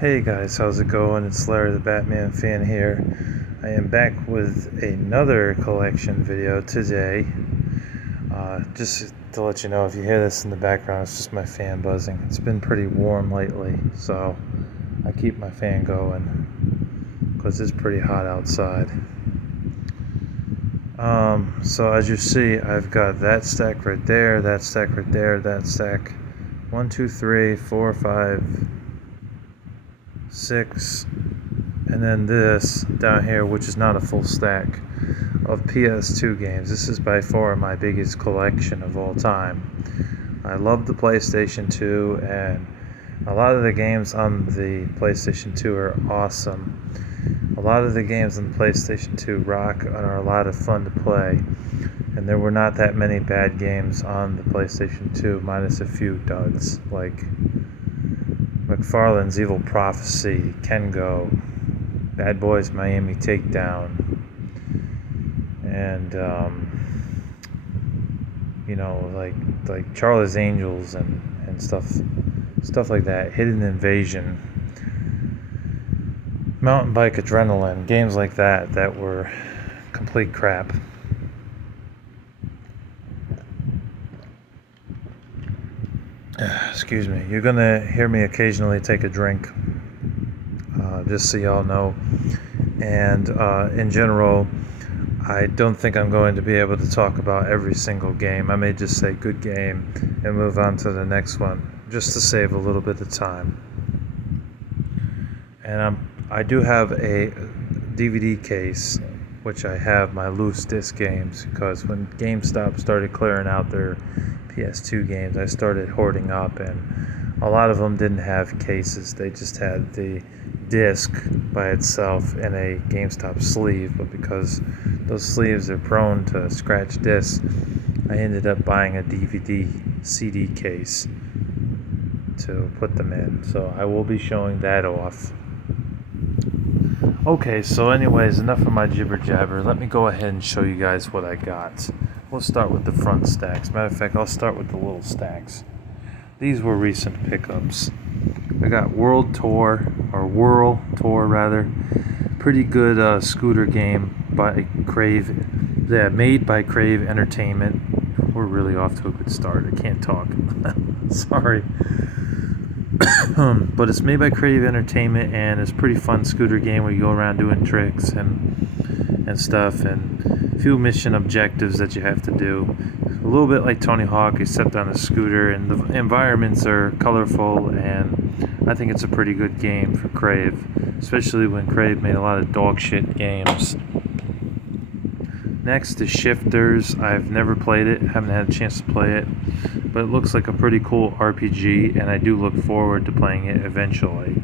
Hey guys, how's it going? It's Larry the Batman fan here. I am back with another collection video today. Just to let you know, if you hear this in the background, it's just my fan buzzing. It's been pretty warm lately, so I keep my fan going because it's pretty hot outside. So as you see, I've got that stack right there, that stack right there, that stack. 1, 2, 3, 4, 5, 6, and then this down here, which is not a full stack of PS2 games. This is by far my biggest collection of all time. I love the PlayStation 2, and a lot of the games on the PlayStation 2 are awesome. A lot of the games on the PlayStation 2 rock and are a lot of fun to play, and there were not that many bad games on the PlayStation 2, minus a few duds, like McFarlane's Evil Prophecy, Kengo, Bad Boys Miami Takedown, and like Charlie's Angels and stuff like that. Hidden Invasion, Mountain Bike Adrenaline, games like that were complete crap. Excuse me. You're gonna hear me occasionally take a drink, just so y'all know. And in general, I don't think I'm going to be able to talk about every single game. I may just say good game and move on to the next one, just to save a little bit of time. And I do have a DVD case, which I have my loose disc games, because when GameStop started clearing out their PS2 games, I started hoarding up, and a lot of them didn't have cases. They just had the disc by itself in a GameStop sleeve, but because those sleeves are prone to scratch discs, I ended up buying a DVD CD case to put them in. So I will be showing that off. Okay, so anyways, enough of my jibber jabber. Let me go ahead and show you guys what I got. We'll start with the front stacks. Matter of fact, I'll start with the little stacks. These were recent pickups. I got Whirl Tour rather. Pretty good scooter game by Crave. Yeah, made by Crave Entertainment. We're really off to a good start. I can't talk. Sorry. But it's made by Crave Entertainment, and it's a pretty fun scooter game where you go around doing tricks and stuff, and a few mission objectives that you have to do. A little bit like Tony Hawk, except on a scooter, and the environments are colorful, and I think it's a pretty good game for Crave, especially when Crave made a lot of dog shit games. Next is Shifters. I've never played it, haven't had a chance to play it, but it looks like a pretty cool RPG, and I do look forward to playing it eventually.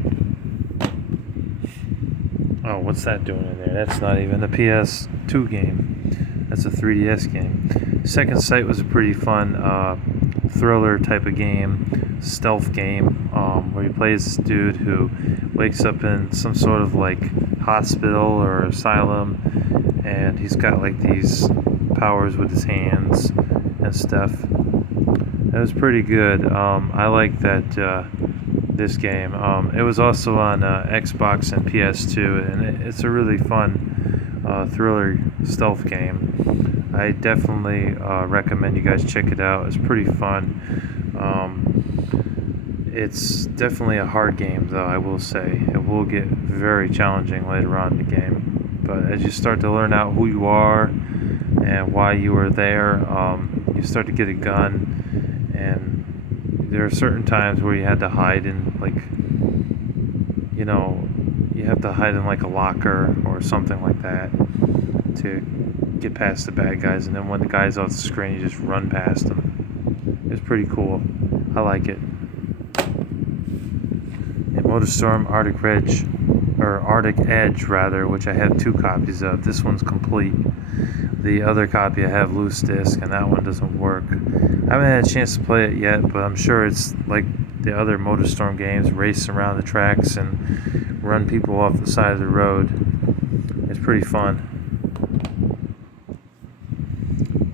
Oh, what's that doing in there? That's not even a PS2 game. That's a 3DS game. Second Sight was a pretty fun thriller type of game, stealth game, where you play as this dude who wakes up in some sort of like hospital or asylum, and he's got like these powers with his hands and stuff. It was pretty good. I like that this game. It was also on Xbox and PS2, and it's a really fun thriller stealth game. I definitely recommend you guys check it out. It's pretty fun. It's definitely a hard game, though, I will say. It will get very challenging later on in the game. But as you start to learn out who you are and why you are there, you start to get a gun, and there are certain times where you had to hide in, like, you have to hide in like a locker or something like that to get past the bad guys, and then when the guy's off the screen, you just run past them. It's pretty cool. I like it. And MotorStorm Arctic Edge rather, which I have 2 copies of. This one's complete. The other copy I have loose disc, and that one doesn't work. I haven't had a chance to play it yet, but I'm sure it's like the other MotorStorm games, race around the tracks and run people off the side of the road. It's pretty fun.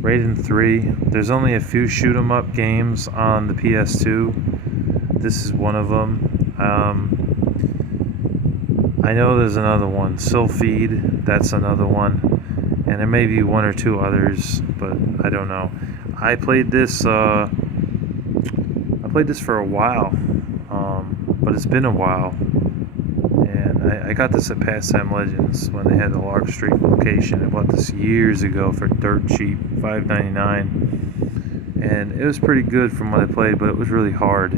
Raiden 3. There's only a few shoot 'em up games on the PS2. This is one of them. I know there's another one, Sylpheed. That's another one, and there may be one or two others, but I don't know. I played this. I played this for a while, but it's been a while. And I got this at Pastime Legends when they had the Lark Street location. I bought this years ago for dirt cheap, $5.99, and it was pretty good from what I played, but it was really hard.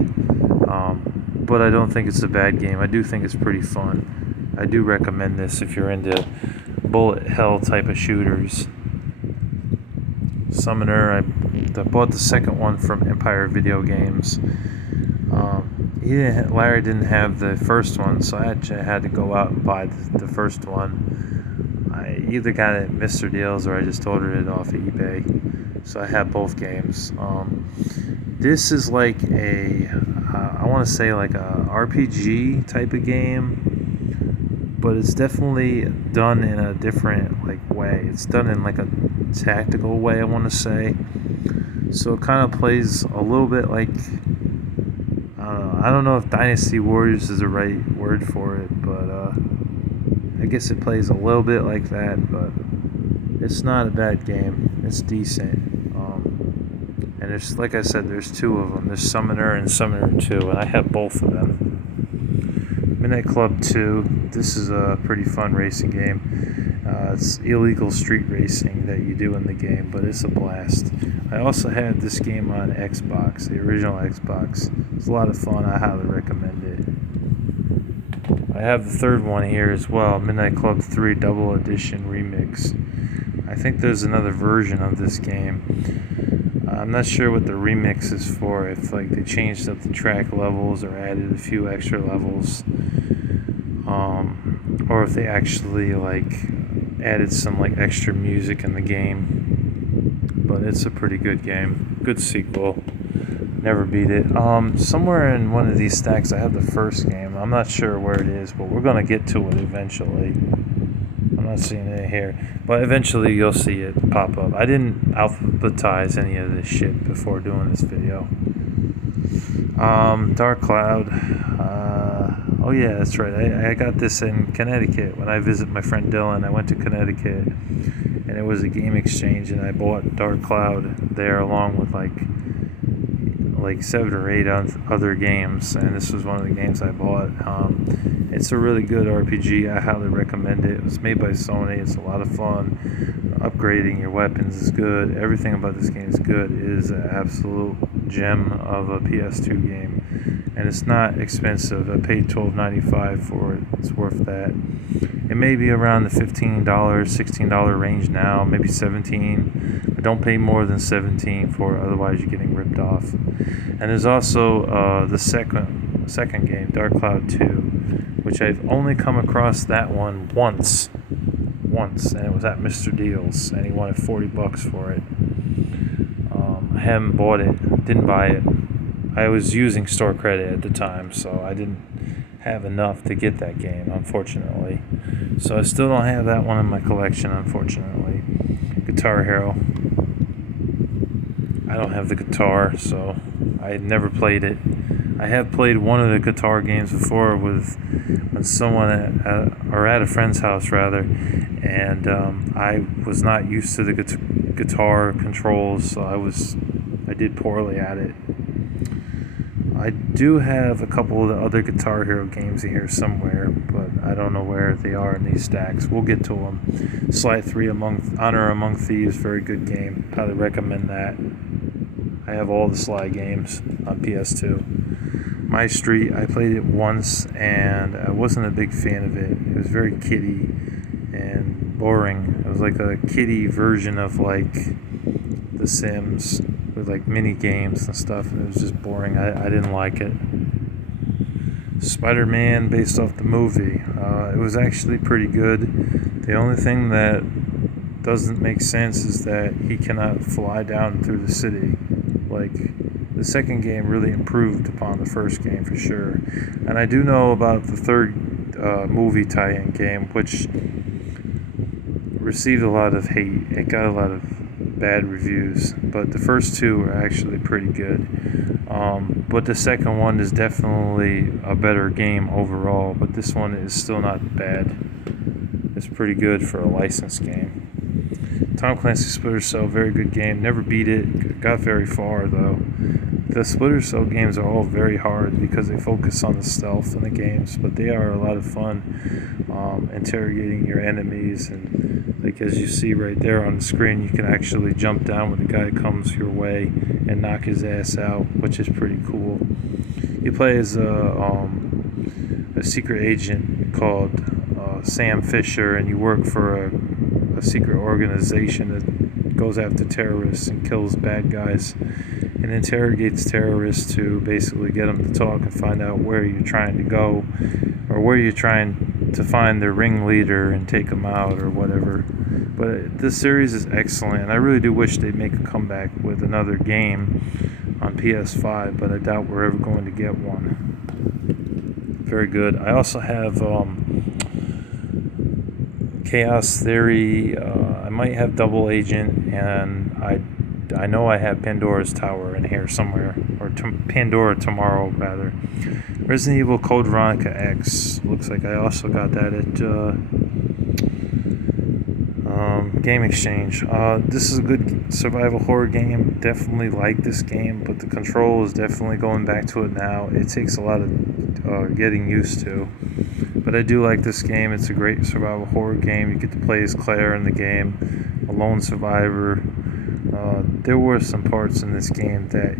But I don't think it's a bad game. I do think it's pretty fun. I do recommend this if you're into bullet hell type of shooters. Summoner, I bought the second one from Empire Video Games. Larry didn't have the first one, so I actually had to go out and buy the first one. I either got it at Mr. Deals or I just ordered it off of eBay. So I have both games. This is like I want to say like a RPG type of game, but it's definitely done in a different like way. It's done in like a tactical way, I want to say. So it kind of plays a little bit like, I don't know if Dynasty Warriors is the right word for it, but I guess it plays a little bit like that, but it's not a bad game. It's decent. And there's, like I said, there's two of them. There's Summoner and Summoner 2, and I have both of them. Midnight Club 2, this is a pretty fun racing game. It's illegal street racing that you do in the game, but it's a blast. I also had this game on Xbox, the original Xbox. It's a lot of fun. I highly recommend it. I have the third one here as well, Midnight Club 3 Double Edition Remix. I think there's another version of this game. I'm not sure what the remix is for, if like they changed up the track levels or added a few extra levels, or if they actually like added some like extra music in the game. But it's a pretty good game, good sequel. Never beat it. Somewhere in one of these stacks I have the first game. I'm not sure where it is, but we're gonna get to it eventually. I'm not seeing it here, but eventually you'll see it pop up. I didn't alphabetize any of this shit before doing this video. Dark Cloud. Oh yeah, that's right. I got this in Connecticut when I visit my friend Dylan. I went to Connecticut, and it was a game exchange, and I bought Dark Cloud there along with like 7 or 8 other games, and this was one of the games I bought. It's a really good RPG. I highly recommend it. It was made by Sony. It's a lot of fun. Upgrading your weapons is good. Everything about this game is good. It is an absolute gem of a PS2 game, and it's not expensive. I paid $12.95 for it. It's worth that. It may be around the $15, $16 range now, maybe $17. But don't pay more than $17 for it, otherwise you're getting ripped off. And there's also the second game, Dark Cloud 2, which I've only come across that one once, and it was at Mr. Deals, and he wanted $40 for it. I haven't bought it, didn't buy it. I was using store credit at the time, so I didn't have enough to get that game, unfortunately. So I still don't have that one in my collection, unfortunately. Guitar Hero. I don't have the guitar, so I never played it. I have played one of the guitar games before with someone at a friend's house rather, and I was not used to the guitar controls, so I did poorly at it. I do have a couple of the other Guitar Hero games here somewhere, but I don't know where they are in these stacks. We'll get to them. Sly 3 Honor Among Thieves, very good game. Highly recommend that. I have all the Sly games on PS2. My Street, I played it once, and I wasn't a big fan of it. It was very kiddie and boring. It was like a kiddie version of like The Sims with like mini games and stuff, and it was just boring. I didn't like it. Spider-Man, based off the movie, it was actually pretty good. The only thing that doesn't make sense is that he cannot fly down through the city. Like, the second game really improved upon the first game for sure. And I do know about the third movie tie-in game, which received a lot of hate. It got a lot of bad reviews, but the first two are actually pretty good. But the second one is definitely a better game overall, but this one is still not bad. It's pretty good for a licensed game. Tom Clancy's Splinter Cell, very good game. Never beat it, got very far though. The Splinter Cell games are all very hard because they focus on the stealth in the games, but they are a lot of fun. Interrogating your enemies, and like as you see right there on the screen, you can actually jump down when the guy comes your way and knock his ass out, which is pretty cool. You play as a secret agent called Sam Fisher, and you work for a secret organization that goes after terrorists and kills bad guys and interrogates terrorists to basically get them to talk and find out where you're trying to go, or where you're trying to find the ringleader and take them out or whatever. But this series is excellent, and I really do wish they'd make a comeback with another game on PS5, but I doubt we're ever going to get one. Very good. I also have Chaos Theory. I might have Double Agent, and I know I have Pandora's Tower in here somewhere, or Pandora Tomorrow rather. Resident Evil Code Veronica X. Looks like I also got that at Game Exchange. This is a good survival horror game. Definitely like this game, but the control is definitely going back to it now. It takes a lot of getting used to. But I do like this game. It's a great survival horror game. You get to play as Claire in the game, a lone survivor. There were some parts in this game that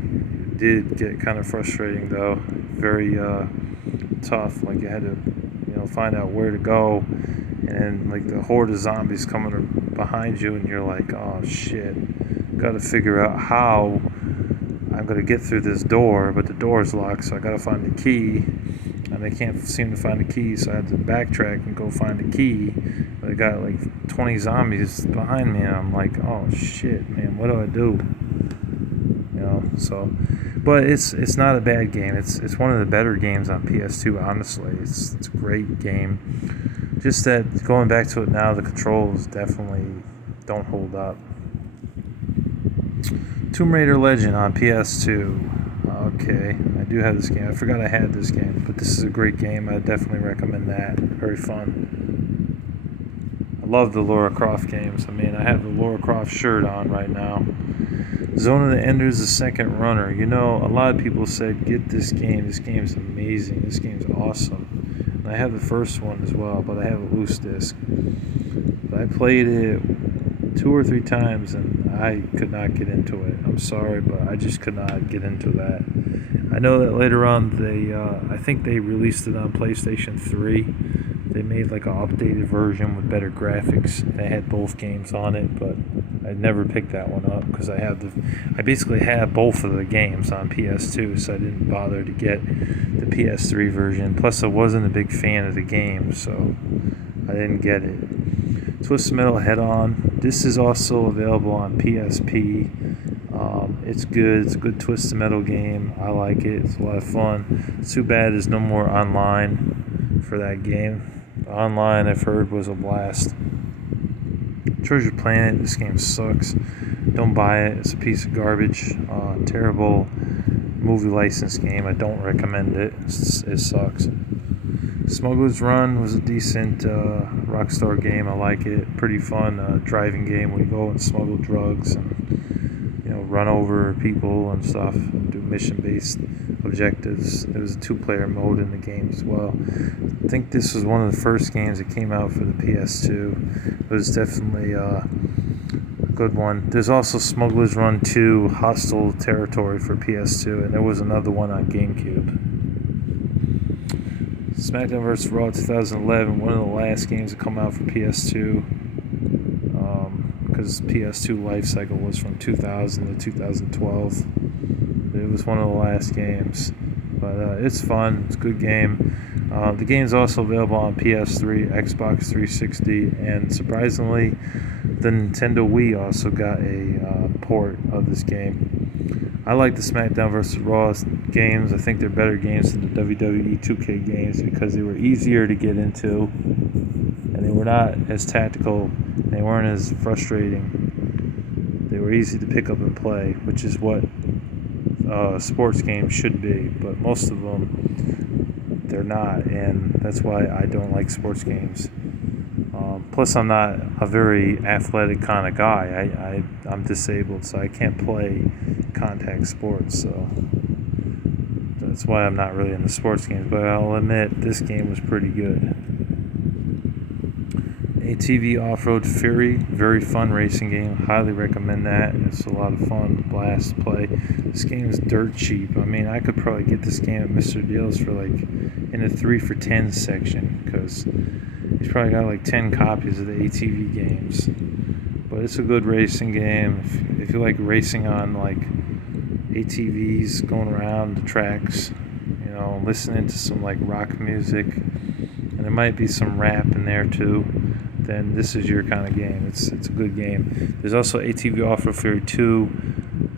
did get kind of frustrating, though. Very tough. Like you had to, find out where to go, and then like the horde of zombies coming behind you, and you're like, oh shit, got to figure out how I'm gonna get through this door, but the door's locked, so I gotta find the key. And I can't seem to find the key, so I had to backtrack and go find the key. But I got like 20 zombies behind me, and I'm like, oh shit, man, what do I do? So, but it's not a bad game. It's one of the better games on PS2, honestly. It's a great game. Just that going back to it now, the controls definitely don't hold up. Tomb Raider Legend on PS2. Okay, I do have this game. I forgot I had this game, but this is a great game. I definitely recommend that. Very fun. I love the Lara Croft games. I mean, I have the Lara Croft shirt on right now. Zone of the Enders, the second runner. A lot of people said, get this game. This game's amazing. This game's awesome. And I have the first one as well, but I have a loose disc. But I played it 2 or 3 times, and I could not get into it. I'm sorry, but I just could not get into that. I know that later on, I think they released it on PlayStation 3. They made like an updated version with better graphics. They had both games on it, but I never picked that one up because I basically had both of the games on PS2, so I didn't bother to get the PS3 version. Plus, I wasn't a big fan of the game, so I didn't get it. Twisted Metal Head On. This is also available on PSP. It's good. It's a good Twisted Metal game. I like it. It's a lot of fun. It's too bad there's no more online for that game. Online, I've heard, was a blast. Treasure Planet. This game sucks. Don't buy it. It's a piece of garbage. Terrible movie license game. I don't recommend it. It sucks. Smuggler's Run was a decent Rockstar game. I like it. Pretty fun driving game where you go and smuggle drugs and run over people and stuff and do mission-based objectives. There was a 2-player mode in the game as well. I think this was one of the first games that came out for the PS2. It was definitely a good one. There's also Smuggler's Run 2 Hostile Territory for PS2, and there was another one on GameCube. SmackDown vs. Raw 2011, one of the last games to come out for PS2, because PS2 life cycle was from 2000 to 2012. It was one of the last games, but it's fun. It's a good game. The game's also available on PS3, Xbox 360, and surprisingly, the Nintendo Wii also got a port of this game. I like the SmackDown vs. Raw games. I think they're better games than the WWE 2K games because they were easier to get into, and they were not as tactical. They weren't as frustrating. They were easy to pick up and play, which is what sports games should be. But most of them, they're not, and that's why I don't like sports games. Plus, I'm not a very athletic kind of guy. I'm disabled, so I can't play contact sports. So that's why I'm not really into sports games. But I'll admit, this game was pretty good. ATV Off-Road Fury, very fun racing game. Highly recommend that. It's a lot of fun, blast to play. This game is dirt cheap. I mean, I could probably get this game at Mr. Deals for like in the 3 for $10 section, because he's probably got like 10 copies of the ATV games. But it's a good racing game. If you like racing on like ATVs, going around the tracks, listening to some like rock music, and there might be some rap in there too, then this is your kind of game. It's a good game. There's also ATV Off-Road Fury 2,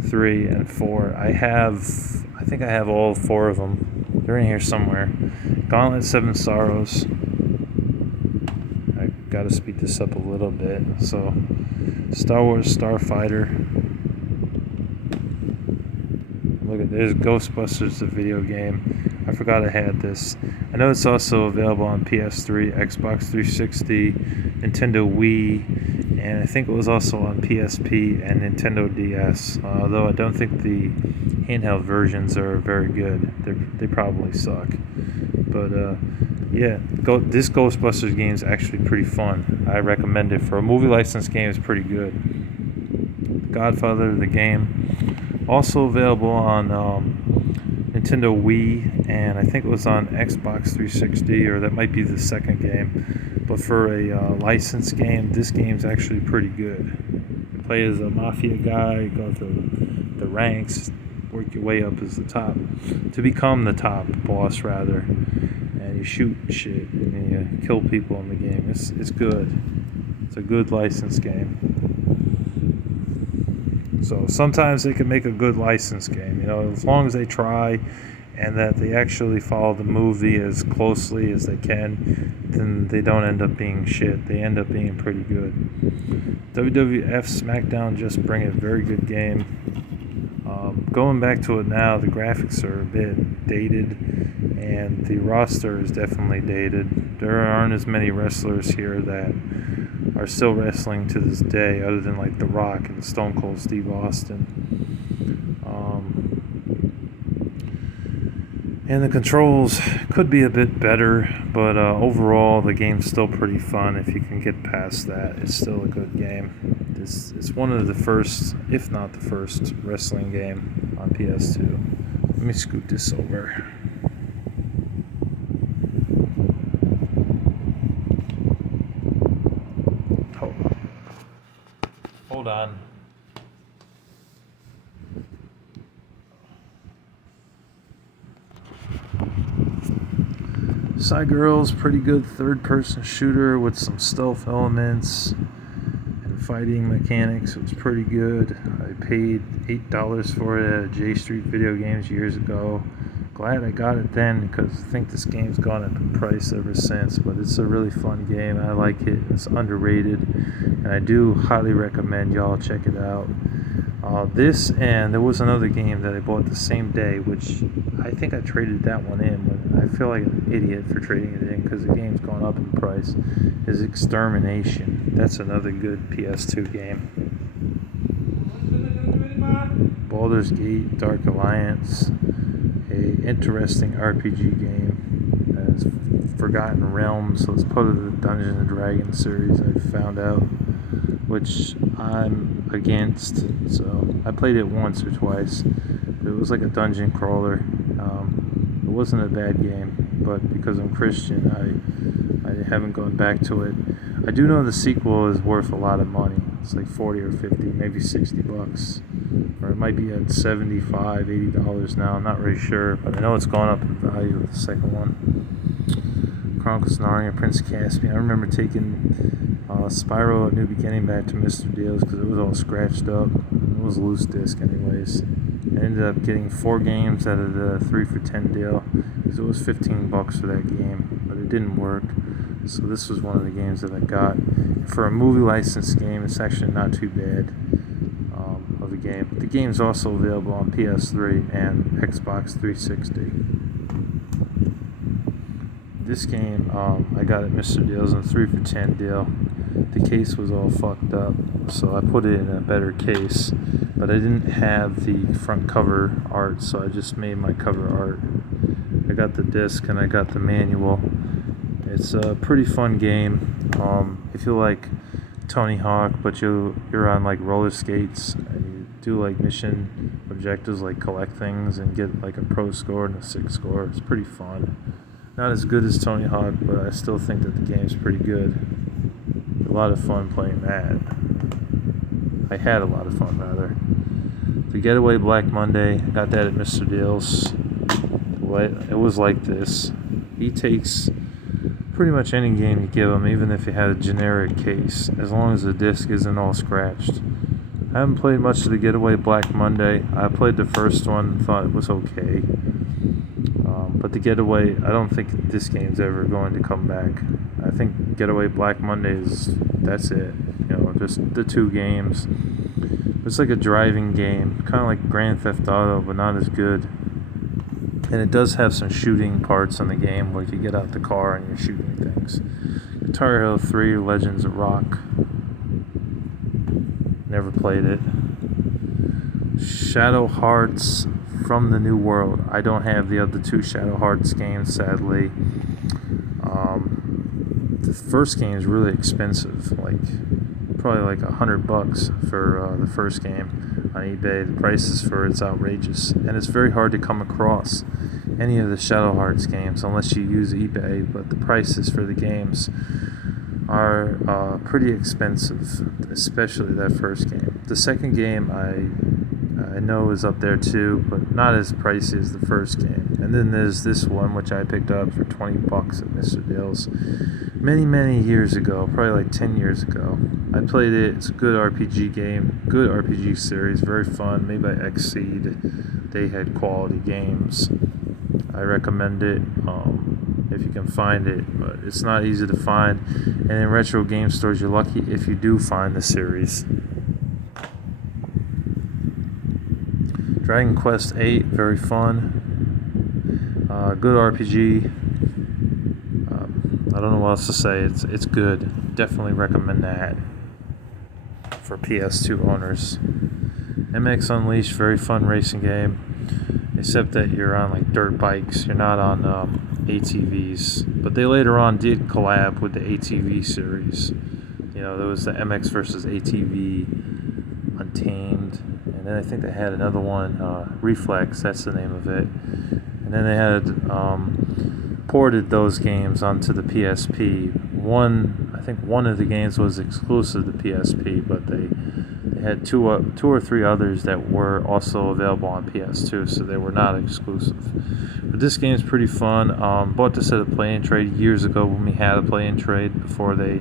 3, and 4. I think I have all 4 of them. They're in here somewhere. Gauntlet 7 Sorrows. I gotta speed this up a little bit. So, Star Wars Starfighter. Look at, there's Ghostbusters, the video game. I forgot I had this. I know it's also available on PS3, Xbox 360, Nintendo Wii, and I think it was also on PSP and Nintendo DS. Although I don't think the handheld versions are very good. They probably suck. But yeah, this Ghostbusters game is actually pretty fun. I recommend it. For a movie license game, it's pretty good. Godfather, the game, also available on Nintendo Wii, and I think it was on Xbox 360, or that might be the second game. But for a licensed game, this game's actually pretty good. You play as a mafia guy, go through the ranks, work your way up as the top, to become the top boss rather, and you shoot shit and you kill people in the game. It's good. It's a good licensed game. So sometimes they can make a good license game, as long as they try and that they actually follow the movie as closely as they can, then they don't end up being shit. They end up being pretty good. WWF SmackDown Just Bring It, very good game. Going back to it now, the graphics are a bit dated, and the roster is definitely dated. There aren't as many wrestlers here that are still wrestling to this day, other than like The Rock and Stone Cold Steve Austin. And the controls could be a bit better, but overall the game's still pretty fun. If you can get past that, it's still a good game. It's one of the first, if not the first, wrestling game on PS2. Let me scoot this over. Hold on. Girl's pretty good third-person shooter with some stealth elements and fighting mechanics. It was pretty good. I paid $8 for it at J Street Video Games years ago. Glad I got it then, because I think this game's gone up in price ever since. But it's a really fun game. I like it. It's underrated, and I do highly recommend y'all check it out. This, and there was another game that I bought the same day, which I think I traded that one in, but I feel like an idiot for trading it in because the game's gone up in price, is Extermination. That's another good PS2 game. Baldur's Gate Dark Alliance, a interesting RPG game. It's Forgotten Realms, so it's part of the Dungeons and Dragons series, I found out, which I'm against. So I played it once or twice, but it was like a dungeon crawler. It wasn't a bad game, but because I'm Christian, I haven't gone back to it. I do know the sequel is worth a lot of money. It's like 40 or 50, maybe $60, or it might be at $75, $80 now. I'm not really sure, but I know it's gone up in value with the second one. Chronicles of Narnia, Prince Caspian. I remember taking Spyro: A New Beginning back to Mr. Deals because it was all scratched up. It was a loose disc anyways. I ended up getting 4 games out of the 3 for $10 deal because it was $15 for that game, but it didn't work. So this was one of the games that I got. For a movie license game, it's actually not too bad. the game. The game's also available on PS3 and Xbox 360. This game, I got at Mr. Deals in a 3 for $10 deal. The case was all fucked up, so I put it in a better case, but I didn't have the front cover art, so I just made my cover art. I got the disc and I got the manual. It's a pretty fun game. If you like Tony Hawk, but you're on like roller skates and you do like mission objectives like collect things and get like a pro score and a 6 score, it's pretty fun. Not as good as Tony Hawk, but I still think that the game's pretty good. A lot of fun playing that. I had a lot of fun, rather. The Getaway Black Monday, I got that at Mr. Deals. It was like this. He takes pretty much any game you give him, even if you had a generic case, as long as the disc isn't all scratched. I haven't played much of the Getaway Black Monday. I played the first one, thought it was okay. But the Getaway, I don't think this game's ever going to come back. I think Getaway Black Monday that's it. Just the 2 games. It's like a driving game, kind of like Grand Theft Auto, but not as good. And it does have some shooting parts in the game where you get out the car and you're shooting things. Guitar Hero 3 Legends of Rock. Never played it. Shadow Hearts From the New World. I don't have the other 2 Shadow Hearts games, sadly. The first game is really expensive, probably like $100 for the first game on eBay. The prices for it's outrageous, and it's very hard to come across any of the Shadow Hearts games unless you use eBay. But the prices for the games are pretty expensive, especially that first game. The second game I know is up there too, but not as pricey as the first game. And then there's this one, which I picked up for $20 at Mr. Deals many years ago, probably like 10 years ago. I played it. It's a good RPG game, good RPG series, very fun, made by Xseed. They had quality games. I recommend it if you can find it, but it's not easy to find. And in retro game stores, you're lucky if you do find the series. Dragon Quest VIII, very fun. Good RPG. I don't know what else to say. It's good. Definitely recommend that for PS2 owners. MX Unleashed, very fun racing game, except that you're on like dirt bikes. You're not on ATVs. But they later on did collab with the ATV series. There was the MX versus ATV Untamed, and then I think they had another one, Reflex. That's the name of it. And then they had ported those games onto the PSP. I think one of the games was exclusive to PSP, but they had two or three others that were also available on PS2, so they were not exclusive. But this game's pretty fun. Bought this at a play and trade years ago when we had a play and trade before they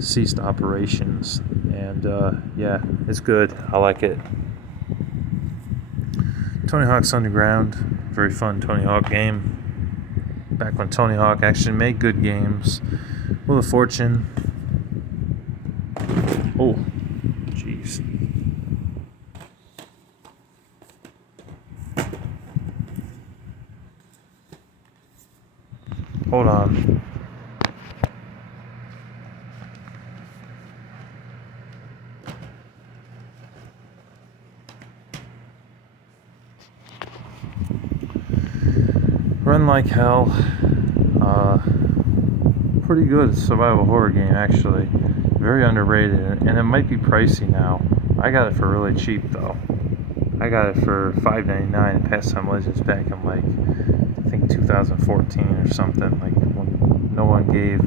ceased operations. And yeah, it's good. I like it. Tony Hawk's Underground, very fun Tony Hawk game. Back when Tony Hawk actually made good games. Wheel of Fortune. Oh, jeez. Hold on. Run Like Hell. Pretty good survival horror game, actually. Very underrated, and it might be pricey now. I got it for really cheap, though. I got it for $5.99 at Pastime Legends back in, I think 2014 or something, when no one gave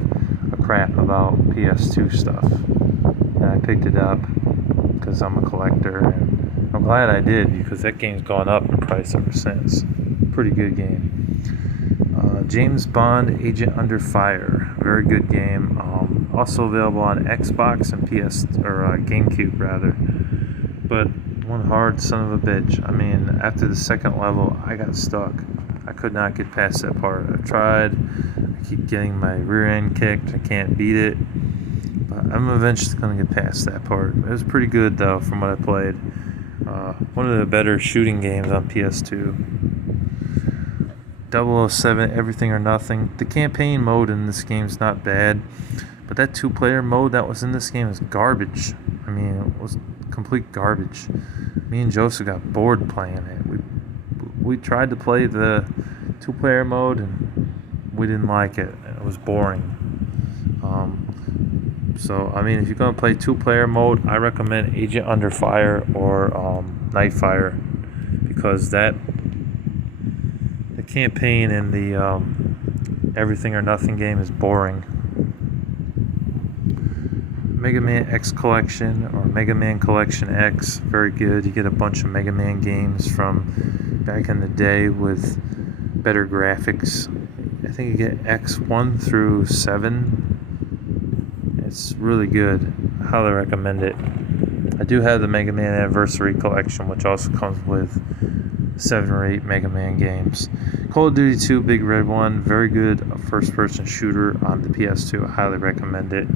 a crap about PS2 stuff. And I picked it up because I'm a collector, and I'm glad I did, because that game's gone up in price ever since. Pretty good game. James Bond Agent Under Fire, very good game. Also available on Xbox and GameCube rather. But one hard son of a bitch. I mean, after the second level, I got stuck. I could not get past that part. I've tried. I keep getting my rear end kicked. I can't beat it. But I'm eventually going to get past that part. It was pretty good though, from what I played. One of the better shooting games on PS2. 007, Everything or Nothing. The campaign mode in this game is not bad, but that two-player mode that was in this game is garbage. I mean, it was complete garbage. Me and Joseph got bored playing it. We tried to play the two-player mode, and we didn't like it. It was boring. So, I mean, if you're going to play two-player mode, I recommend Agent Under Fire or Nightfire, because the campaign in the Everything or Nothing game is boring. Mega Man X Collection or Mega Man Collection X, very good. You get a bunch of Mega Man games from back in the day with better graphics. I think you get X1 through 7. It's really good. I highly recommend it. I do have the Mega Man Anniversary Collection, which also comes with 7 or 8 Mega Man games. Call of Duty 2, Big Red One, very good first-person shooter on the PS2. I highly recommend it.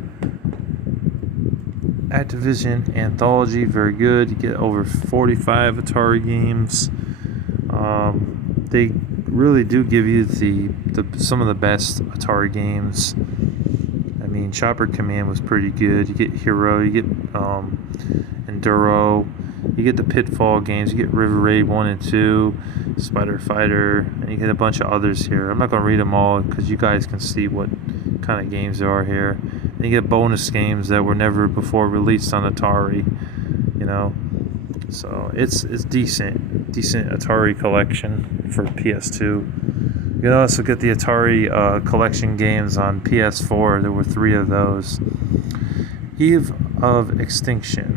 Activision Anthology, very good. You get over 45 Atari games. They really do give you some of the best Atari games. I mean, Chopper Command was pretty good. You get Hero, you get Enduro, you get the Pitfall games, you get River Raid 1 and 2, Spider Fighter, and you get a bunch of others here. I'm not going to read them all because you guys can see what kind of games there are here. And you get bonus games that were never before released on Atari, you know. So it's decent Atari collection for PS2. You can also get the Atari collection games on PS4. There were 3 of those. Eve of Extinction.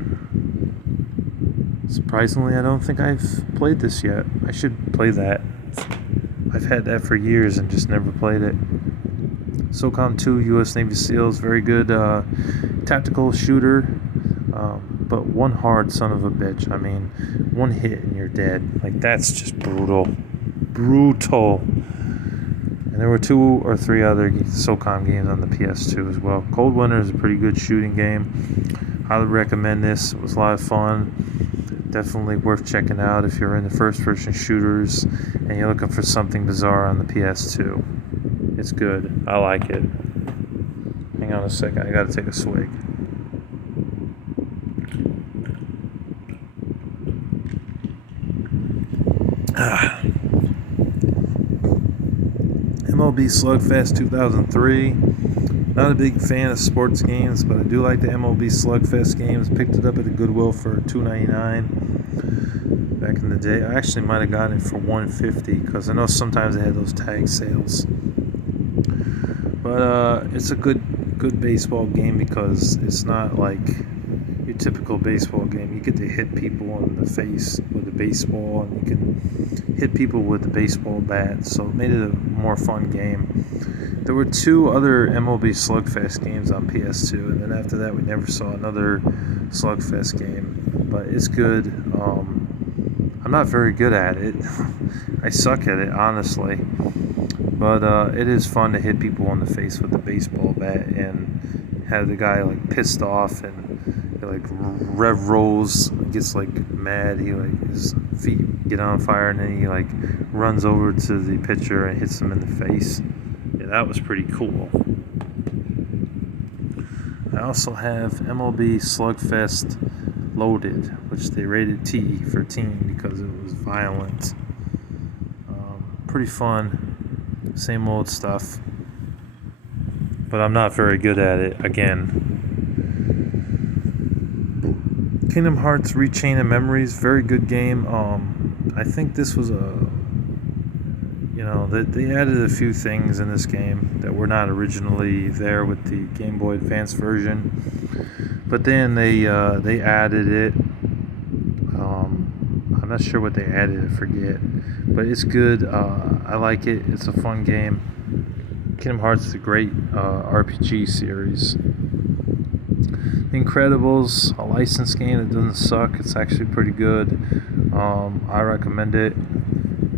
Surprisingly, I don't think I've played this yet. I should play that. I've had that for years and just never played it. SOCOM 2, U.S. Navy SEALs, very good tactical shooter, but one hard son of a bitch. I mean, one hit and you're dead. Like, that's just brutal. Brutal. And there were 2 or 3 other SOCOM games on the PS2 as well. Cold Winter is a pretty good shooting game. Highly recommend this. It was a lot of fun. Definitely worth checking out if you're into first-person shooters and you're looking for something bizarre on the PS2. It's good. I like it. Hang on a second. I gotta take a swig. MLB Slugfest 2003. Not a big fan of sports games, but I do like the MLB Slugfest games. Picked it up at the Goodwill for $2.99 back in the day. I actually might have gotten it for $1.50 because I know sometimes they had those tag sales. But it's a good baseball game because it's not like your typical baseball game. You get to hit people in the face with the baseball, and you can hit people with the baseball bat, so it made it a more fun game. There were 2 other MLB Slugfest games on PS2, and then after that we never saw another Slugfest game, but it's good. I'm not very good at it. I suck at it, honestly, but it is fun to hit people in the face with the baseball bat and have the guy like pissed off and he like rev rolls, gets like mad, he like his feet get on fire, and then he like runs over to the pitcher and hits him in the face. Yeah, that was pretty cool. I also have MLB Slugfest Loaded, which they rated T for teen because it was violent. Pretty fun. Same old stuff. But I'm not very good at it, again. Kingdom Hearts Rechain of Memories, very good game. I think this was they added a few things in this game that were not originally there with the Game Boy Advance version. But then they added it. I'm not sure what they added, I forget. But it's good. I like it. It's a fun game. Kingdom Hearts is a great RPG series. The Incredibles, a licensed game that doesn't suck. It's actually pretty good. I recommend it.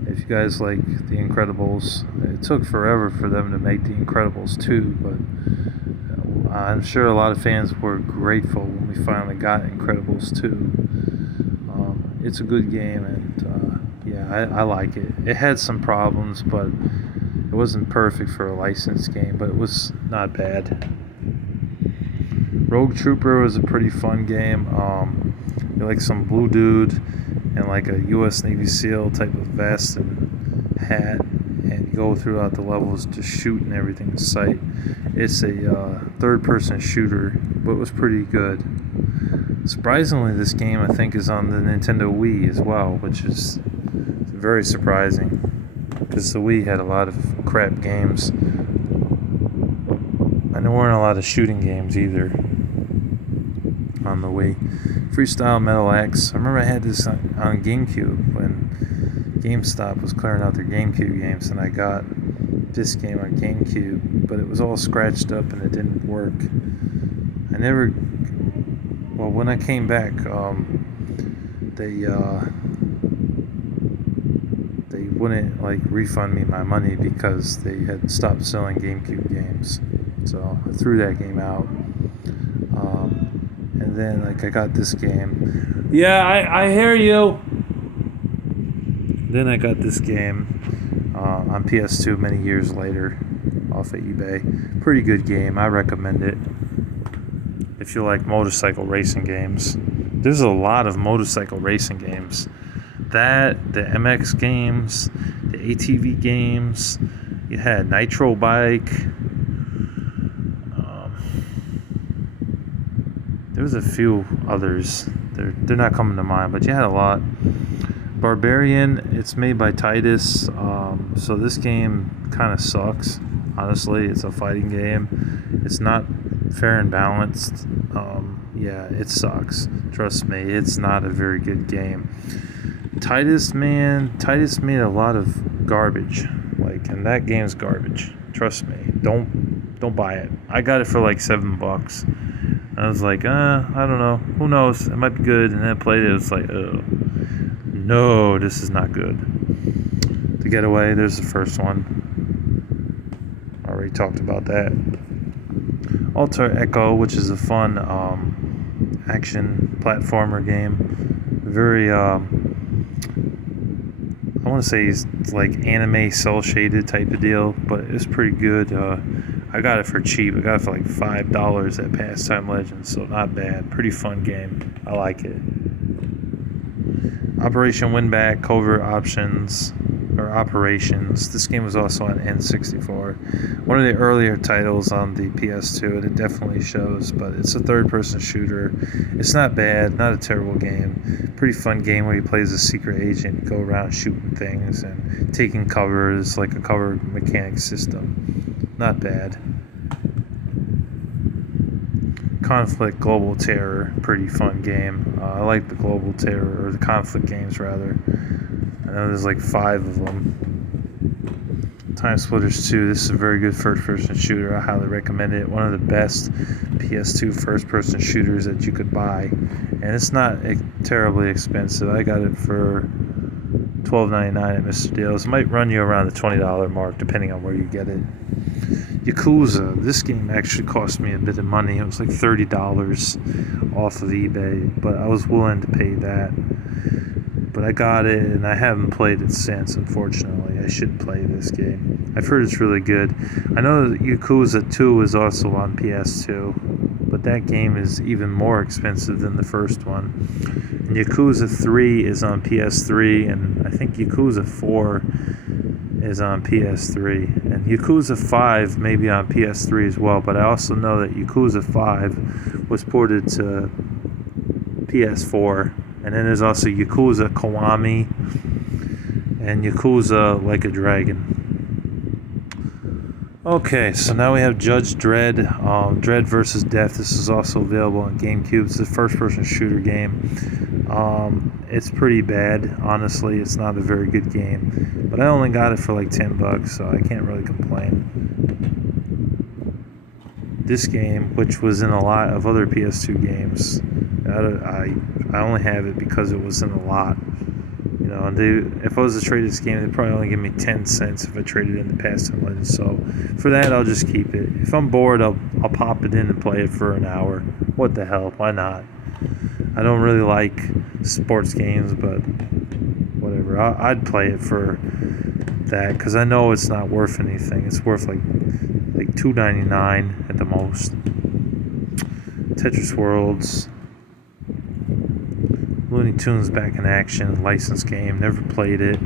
If you guys like The Incredibles, it took forever for them to make The Incredibles 2, but I'm sure a lot of fans were grateful when we finally got Incredibles 2. it's a good game, and yeah, I like it. It had some problems, but it wasn't perfect for a licensed game, but it was not bad. Rogue Trooper was a pretty fun game. You're like some blue dude in like a U.S. Navy SEAL type of vest and hat, and you go throughout the levels just shooting everything in sight. It's a third-person shooter, but it was pretty good. Surprisingly, this game I think is on the Nintendo Wii as well, which is very surprising because the Wii had a lot of crap games. And there weren't a lot of shooting games either on the Wii. Freestyle Metal X. I remember I had this on GameCube when GameStop was clearing out their GameCube games, and I got this game on GameCube, but it was all scratched up and it didn't work. Well, when I came back, they wouldn't like refund me my money because they had stopped selling GameCube games. So I threw that game out. And then like I got this game. Yeah, I hear you. Then I got this game on PS2 many years later off of eBay. Pretty good game. I recommend it if you like motorcycle racing games. There's a lot of motorcycle racing games. The MX games, the ATV games. You had Nitro Bike. There was a few others. They're not coming to mind, but you had a lot. Barbarian, it's made by Titus. So this game kind of sucks. Honestly, it's a fighting game. It's not fair and balanced. Yeah, it sucks. Trust me, it's not a very good game. Titus made a lot of garbage. And that game's garbage. Trust me. Don't buy it. I got it for like $7. I was like, I don't know. Who knows? It might be good. And then I played it. It's like, oh, no, this is not good. The Getaway, there's the first one. I already talked about that. Alter Echo, which is a fun action platformer game. Very, I want to say it's like anime cel shaded type of deal, but it's pretty good. I got it for cheap. I got it for like $5 at Pastime Legends, so not bad. Pretty fun game. I like it. Operation Winback, Covert Operations. This game was also on N64. One of the earlier titles on the PS2, and it definitely shows, but it's a third-person shooter. It's not bad, not a terrible game. Pretty fun game where you play as a secret agent, go around shooting things and taking covers, like a cover mechanic system. Not bad. Conflict Global Terror, pretty fun game. I like the Global Terror, or the Conflict games rather. I know there's like 5 of them. Time Splitters 2, this is a very good first-person shooter. I highly recommend it. One of the best PS2 first-person shooters that you could buy. And it's not terribly expensive. I got it for $12.99 at Mr. Deals. It might run you around the $20 mark depending on where you get it. Yakuza, this game actually cost me a bit of money. It was like $30 off of eBay, but I was willing to pay that. But I got it, and I haven't played it since, unfortunately. I should play this game. I've heard it's really good. I know that Yakuza 2 is also on PS2, but that game is even more expensive than the first one. And Yakuza 3 is on PS3, and I think Yakuza 4 is on PS3. And Yakuza 5 may be on PS3 as well, but I also know that Yakuza 5 was ported to PS4. And then there's also Yakuza Kiwami and Yakuza Like a Dragon. Okay, so now we have Judge Dredd, Dredd vs. Death. This is also available on GameCube. It's a first-person shooter game. It's pretty bad, honestly. It's not a very good game. But I only got it for like $10, so I can't really complain. This game, which was in a lot of other PS2 games, I only have it because it was in a lot. You know, and if I was to trade this game, they'd probably only give me 10 cents if I traded in the Pastime Legends. So for that, I'll just keep it. If I'm bored, I'll pop it in and play it for an hour. What the hell? Why not? I don't really like sports games, but whatever. I'd play it for that because I know it's not worth anything. It's worth like $2.99 at the most. Tetris Worlds, Looney Tunes Back in Action, licensed game. Never played it.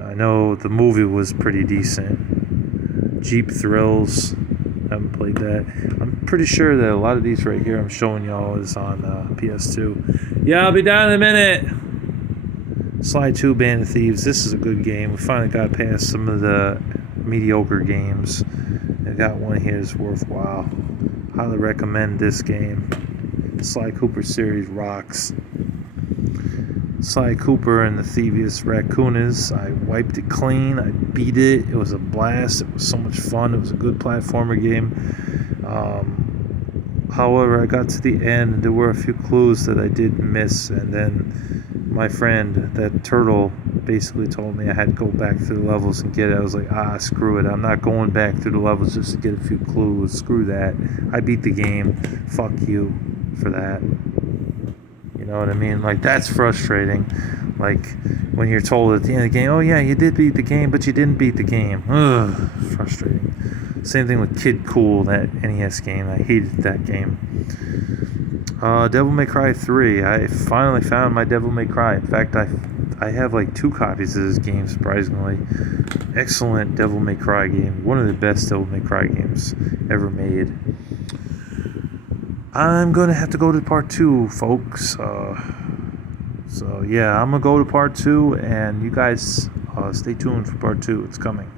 I know the movie was pretty decent. Jeep Thrills, haven't played that. I'm pretty sure that a lot of these right here I'm showing y'all is on PS2. Yeah, I'll be down in a minute. Sly 2 Band of Thieves. This is a good game. We finally got past some of the mediocre games. I got one here that's worthwhile. Highly recommend this game. Sly Cooper series rocks. Sly Cooper and the Thievius Raccoonus. I wiped it clean. I beat it. It was a blast. It was so much fun. It was a good platformer game. However, I got to the end and there were a few clues that I did miss, and then my friend, that turtle, basically told me I had to go back through the levels and get it. I was like, screw it. I'm not going back through the levels just to get a few clues. Screw that. I beat the game. Fuck you for that. You know what I mean? Like, that's frustrating. Like, when you're told at the end of the game, oh yeah, you did beat the game, but you didn't beat the game. Ugh, frustrating. Same thing with Kid Cool, that NES game. I hated that game. Devil May Cry 3. I finally found my Devil May Cry. In fact, I have like 2 copies of this game, surprisingly. Excellent Devil May Cry game. One of the best Devil May Cry games ever made. I'm going to have to go to part 2, folks. So, yeah, I'm going to go to part 2, and you guys stay tuned for part 2. It's coming.